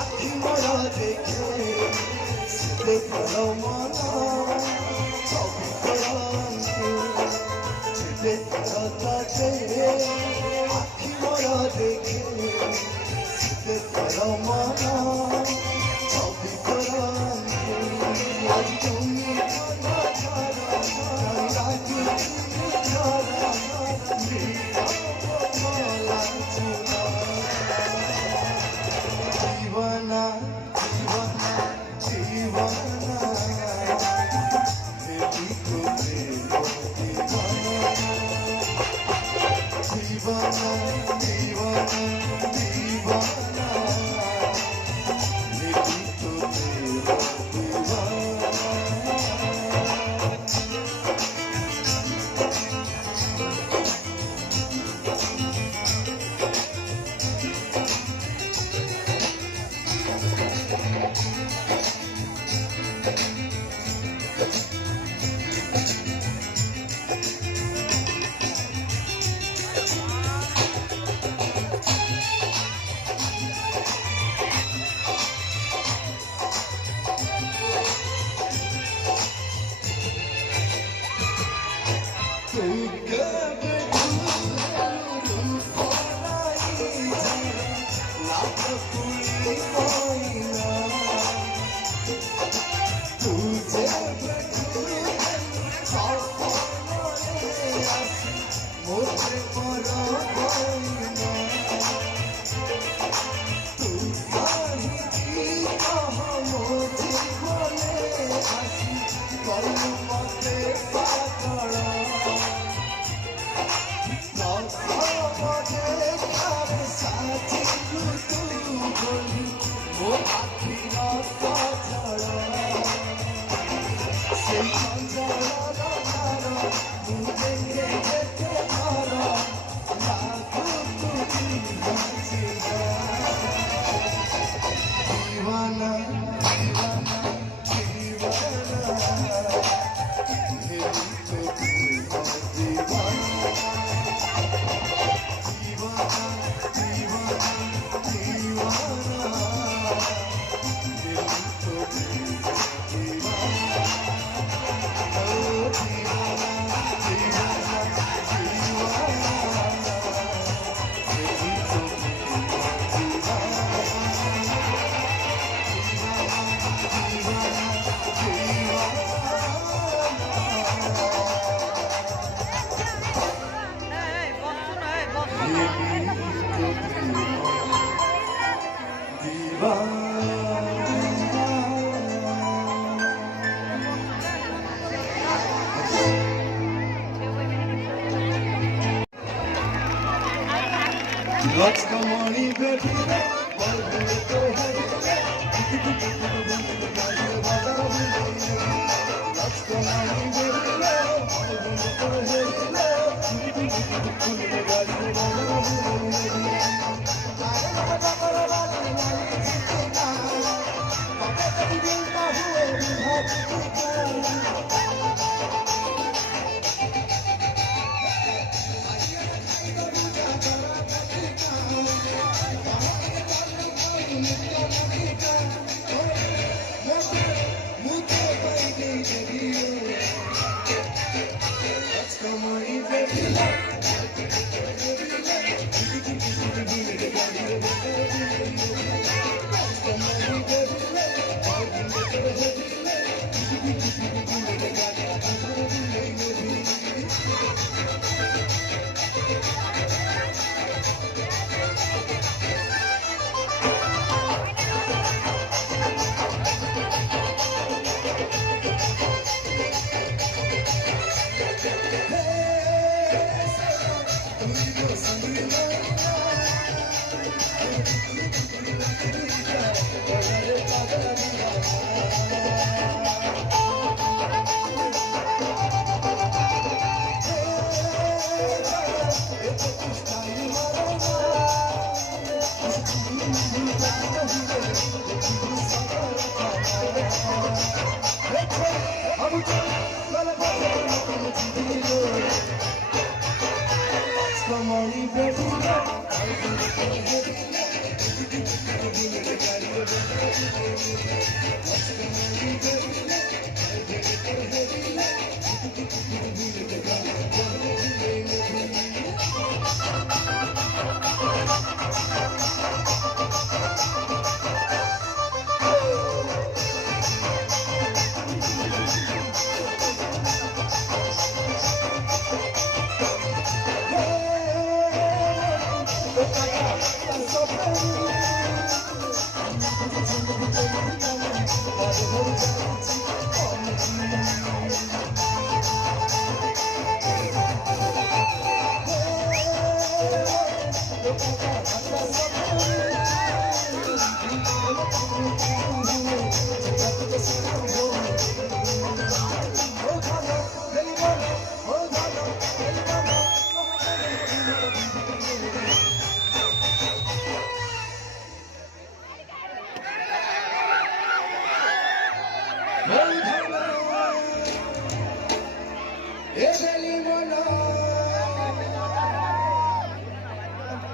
আখি মরা দেখে দেখো মনা সবই করান্তে দেখো তাতে আখি মরা দেখে দেখো মনা সবই করান্তে আজ তুমি Let's come on in, baby.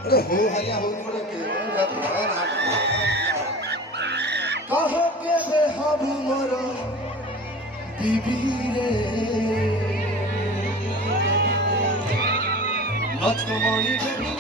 अरे हो हरिया हो मोरे के कहो के बे हाबू मोरा बीबी रे नाच कमाई बेबी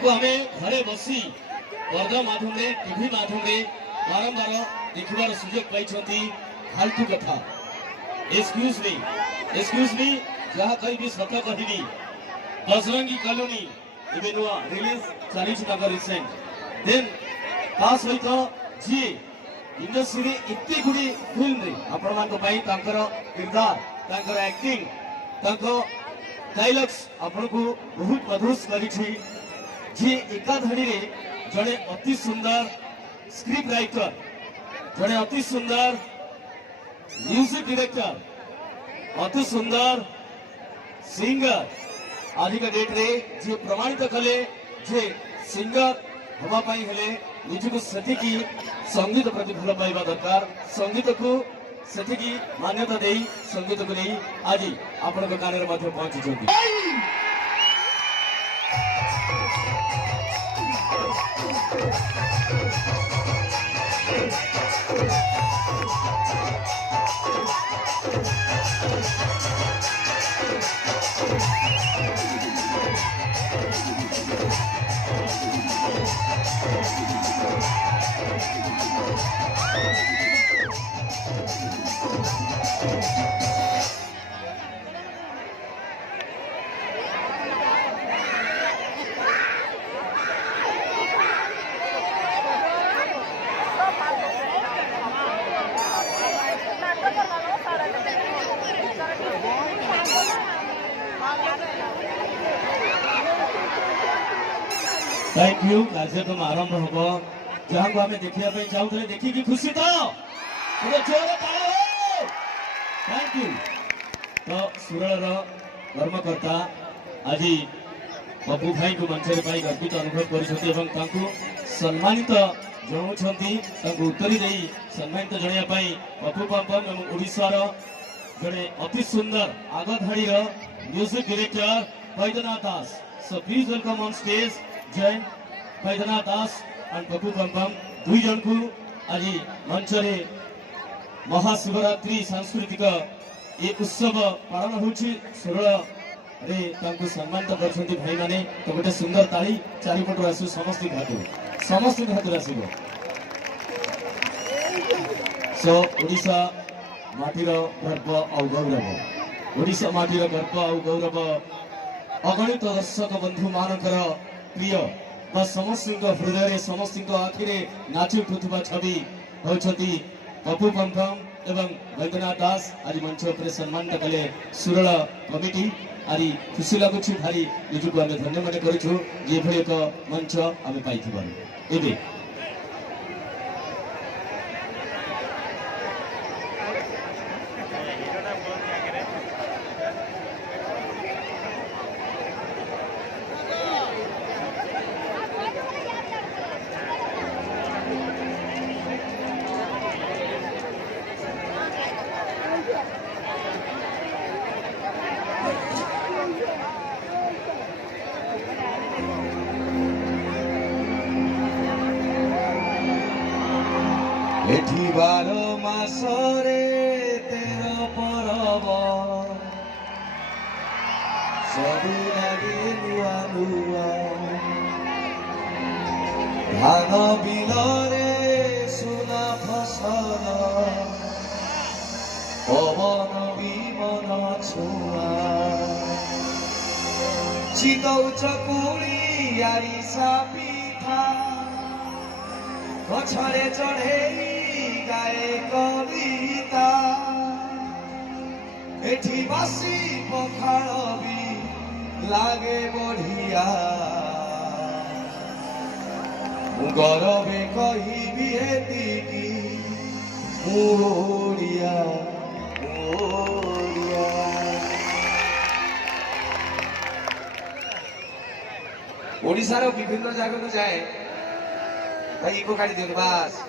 को हमें घरे बसी पर्दा माध्यम टीवी माध्यम बारंबार देखिबार सुजोग पाई फालतू कथा एक्सक्यूज मी जहाँ कही सत कहबी बजरंगी कॉलोनी एवं नुआ रिलीज चली रिसेंट देन ता सहित जी इंडस्ट्री एत गुड़ी फिल्म आपण किरदार एक्टिंग डायलॉग्स आपण को बहुत मधुर करी जी एकाधड़ी रे जड़े अति सुंदर स्क्रिप्ट राइटर जड़े अति सुंदर म्यूजिक डायरेक्टर अति सुंदर सिंगर आज का डेट रे जी प्रमाणित कले जे सिंगर हवापाई हेले निजको सेतिकी संगीत प्रति भल पाइबा दरकार संगीत को सेतिकी मान्यता देई संगीत को नहीं आज आपण कान रे मध्य पहुंची छथि। थैंक यू कार्यक्रम आरंभ हम जहाँ को आम देखा चाहूले देखिकी खुशी तो थैंक यू तो सुरल कर्मकर्ता आज पप्पू भाई को मंच पाई गर्वित अनुभव कर सम्मानित जनाऊँगी उत्तरी दे सम्मानित जनवाई पप्पू पंपम और ओडिशार जड़े अति सुंदर आग धाड़ी music director Baidyanath Das. So please welcome on stage Jai Baidyanath Das and Pappu Pampam दुई जन को आज मंच महाशिवरात्रि सांस्कृतिक ये उत्सव पालन होछि सुरल रे सम्मानित कर भाई माने तो गोटे सुंदर ताली चारिपटू आसु समस्त हाथ आसब। सो ओडिशा माटीर गर्व और गौरव ओडिशा माटीर गर्व और गौरव अगणित दर्शक बंधु मानकर प्रिय बा समस्त हृदय समस्त आखिरे नाची उठुवा छवि होती पप्पू पंपम एवं बैद्यनाथ दास आज मंच पर सम्मानित कले सुरल कमिटी आरी खुशी लगुच भारी निजक आम धन्य मन करूँ ये भली एक मंच आम पाई। एठी 12 मासरे 13 परब सबु लागे नुआ नुआ धान बिलरे सुना फसल पवन विमन छुआ चितौ चकुली आरिसा पिठा गछरे चढ़े गाए कविता एठी बसी पखाल भी लागे बढ़िया गरबे कहिबी एतिकी ओडिया ओडिया। ओडिशार विभिन्न जगह को जाए भाई इको काटी दियो बास।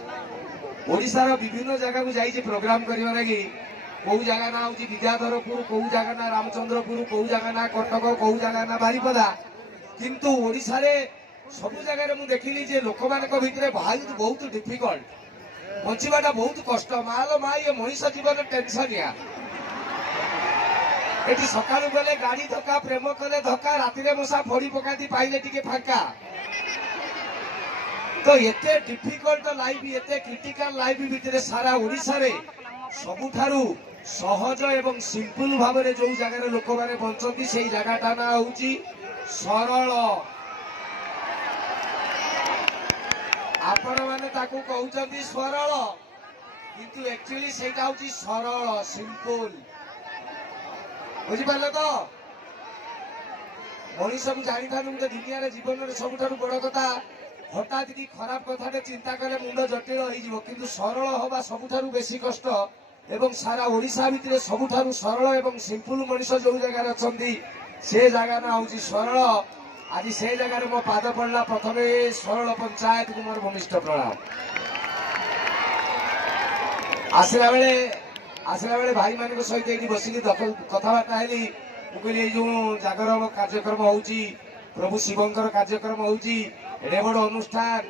ओडिशार विभिन्न जगह को जाइए प्रोग्राम करने लगी कौ जगह ना हूँ विद्याधरपुर कौ जगह ना रामचंद्रपुर कौ जगह ना कटक कौ जगह ना बारिपदा किंतु ओडिशा रे सबु जगह मुझे देखिली जे लोक मान भितर बहुत डिफिकल्ट बचाटा बहुत कष्ट माल मा ये मनीष जीवन टेंशनिया एटी सकाळु गले गाड़ी धक्का प्रेम कले धक्का राति मशा फोड़ी पकाती पाइले टिके फांका तो एते डिफिकल्ट लाइफ एते क्रिटिकल लाइफ भितर सारा ओडिशा रे सबुठारु सहज एवं सिंपल भाव में जो जगह लोक मैंने बंचती से जगहटा ना हूँ सरल आपण मैंने कहते सरल किंतु एक्चुअली से सरल सिंपल बुझिपारे तो मनीष को जानी था दुनिया जीवन सबुठ बड़ कथा हठात कि खराब कथा चिंता कले मुंड जटिल हो सरल हवा सबुठ बेसी कष्ट एवं सारा ओडिशा भितर सबुठ सरल एवं सिंपल मनीष जो जगह अच्छा से जगह ना हूँ सरल आज से जगह मो पाद पड़ला प्रथम सरल पंचायत को मोर घनिष्ठ प्रणाम। आसला बेले भाई मान सहित ये बसिक कथबार्ता हेली मुझे जो जागर कार्यक्रम हो प्रभु शिवंकर कार्यक्रम हो बड़ अनुष्ठान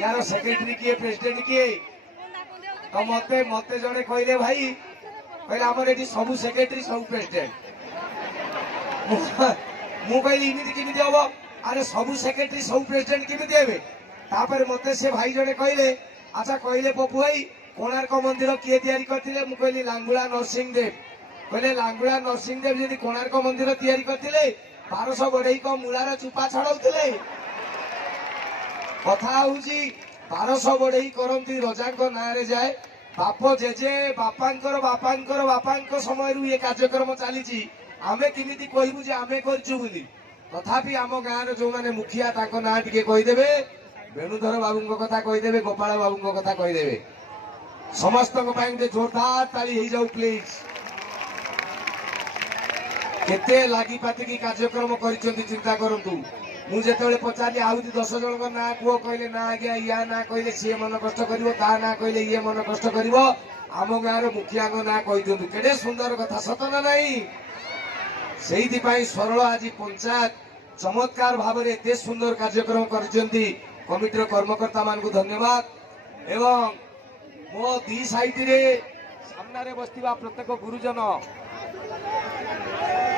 यार सेक्रेटरी किए प्रेसिडेंट किए तो मते मते जड़े कहले भाई कहले आमर ये सब सेक्रेटरी सब प्रेसिडेंट मु कहली इमिति केमिति हम अरे सब सेक्रेटरी सब प्रेसिडेंट केमिति हेबे तापर मते से भाई जड़े कहले अच्छा कहले पपु भाई कोणार्क मंदिर किए तैयारी करथिले मु कहली लांगुला नरसिंहदेव कहले लांगुला नरसिंहदेव यदि कोणार्क मंदिर तैयारी करथिले 1200 बढ़ई को मूलार चुपा छड़ाउथिले कथा हूँ 1200 बढ़ई करती रजा ना जाए बाप जेजे बापांकर बापांकर बापांक समय ये कार्यक्रम चली आमे किमिति कहबू जे आमे करचु बोली तथापि आम गाँव जो मैंने मुखिया ताको ना टिके कहीदेवे वेणुधर बाबू कथा कहीदेवे गोपाल बाबू कथा कहीदेवे समस्त जोरदार ताली हो जाऊ प्लीज केते लागी पातिकी कार्यक्रम करिसेंती चिंता करंतु मुझे पचारि आउ 10 जन ना कह कहले ना आज्ञा या ना कहले सी मन कष्ट कर ना कहले ये मन कष्ट कर आम गाँव मुखिया ना कही दिंतु केड़े सुंदर कथा सत ना नहीं से सरल आज पंचायत चमत्कार भाव में एत सुंदर कार्यक्रम करिसेंती कमिटर कर्मकर्ता मान को धन्यवाद एवं मो दी साइड रे सामने बसथिबा प्रत्येक गुरुजन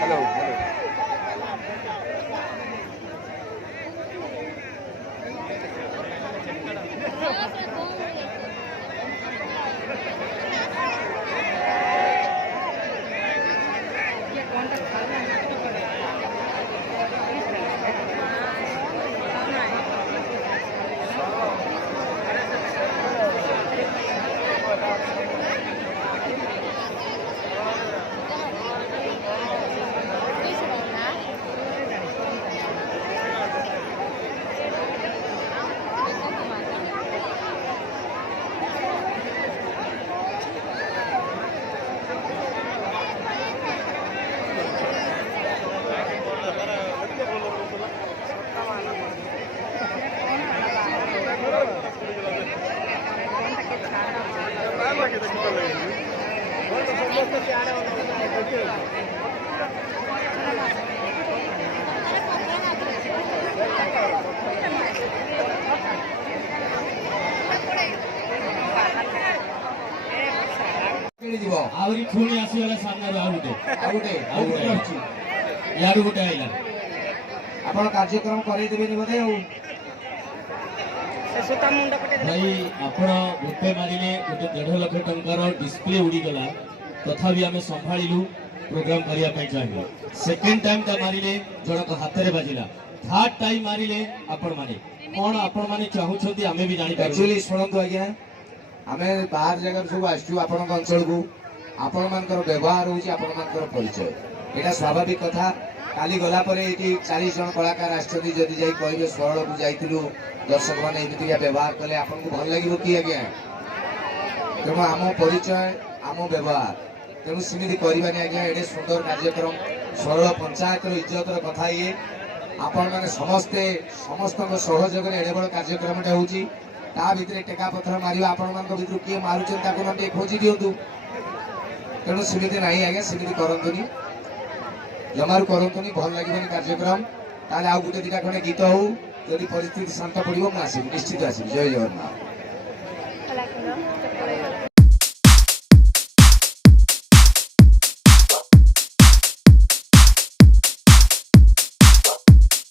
हेलो କିଣିଯିବ ଆହୁରି ପୁଣି ଆସିଗଲା ସାମ୍ନାରୁ ଆଉ ଗୋଟେ ଅଛି ୟାରୁ ଗୋଟେ ଆଇଲା। ଆପଣ କାର୍ଯ୍ୟକ୍ରମ କରେଇଦେବେନି ବୋଧେ ଆଉ ଭାଇ ଆପଣ ଗୋଟେ ମାରିଲେ ଗୋଟେ 1.5 ଲକ୍ଷ ଟଙ୍କାର ଡିସପ୍ଲେ ଉଡ଼ିଗଲା, ତଥାପି ଆମେ ସମ୍ଭାଳିଲୁ ପ୍ରୋଗ୍ରାମ କରିବା ପାଇଁ ଚାହିଁଲୁ। ସେକେଣ୍ଡ ଟାଇମ ଟା ମାରିଲେ ଜଣକ ହାତରେ ବାଜିଲା, ଥାର୍ଡ ଟାଇମ ମାରିଲେ ଆପଣମାନେ କଣ ଆପଣମାନେ ଚାହୁଁଛନ୍ତି ଆମେ ବି ଜାଣିପାରୁଛୁ। ଆକ୍ଚୁଆଲି ଶୁଣନ୍ତୁ ଆଜ୍ଞା, ଆମେ ବାହାର ଜାଗାରୁ ସବୁ ଆସିଛୁ ଆପଣଙ୍କ ଅଞ୍ଚଳକୁ, ଆପଣମାନଙ୍କର ବ୍ୟବହାର ହଉଛି ଆପଣମାନଙ୍କର ପରିଚୟ, ଏଇଟା ସ୍ୱାଭାବିକ କଥା। କାଲି ଗଲା ପରେ ଏଠି 40 ଜଣ କଳାକାର ଆସିଛନ୍ତି, ଯଦି ଯାଇ କହିବେ ସରଳକୁ ଯାଇଥିଲୁ ଦର୍ଶକ ମାନେ ଏମିତିକା ବ୍ୟବହାର କଲେ ଆପଣଙ୍କୁ ଭଲ ଲାଗିବ କି ଆଜ୍ଞା? ତେଣୁ ଆମ ପରିଚୟ ଆମ ବ୍ୟବହାର, ତେଣୁ ସେମିତି କରିବାନି ଆଜ୍ଞା। ଏଡ଼େ ସୁନ୍ଦର କାର୍ଯ୍ୟକ୍ରମ, ସରଳ ପଞ୍ଚାୟତର ଇଜ୍ଜତର କଥା ଇଏ, ଆପଣମାନେ ସମସ୍ତଙ୍କ ସହଯୋଗରେ ଏଡ଼େ ବଡ଼ କାର୍ଯ୍ୟକ୍ରମଟା ହେଉଛି। ତା ଭିତରେ ଟେକା ପଥର ମାରିବା ଆପଣମାନଙ୍କ ଭିତରୁ କିଏ ମାରୁଛନ୍ତି ତାକୁ ନ ଟିକେ ଖୋଜି ଦିଅନ୍ତୁ। ତେଣୁ ସେମିତି ନାହିଁ ଆଜ୍ଞା, ସେମିତି କରନ୍ତୁନି, ଜମାରୁ କରନ୍ତୁନି, ଭଲ ଲାଗିବନି କାର୍ଯ୍ୟକ୍ରମ। ତାହେଲେ ଆଉ ଗୋଟେ ଦିଟା ଖଣ୍ଡେ ଗୀତ ହଉ, ଯଦି ପରିସ୍ଥିତି ଶାନ୍ତ ପଡ଼ିବ ମୁଁ ଆସିବି, ନିଶ୍ଚିତ ଆସିବି। ଜୟ ଜଗନ୍ନାଥ।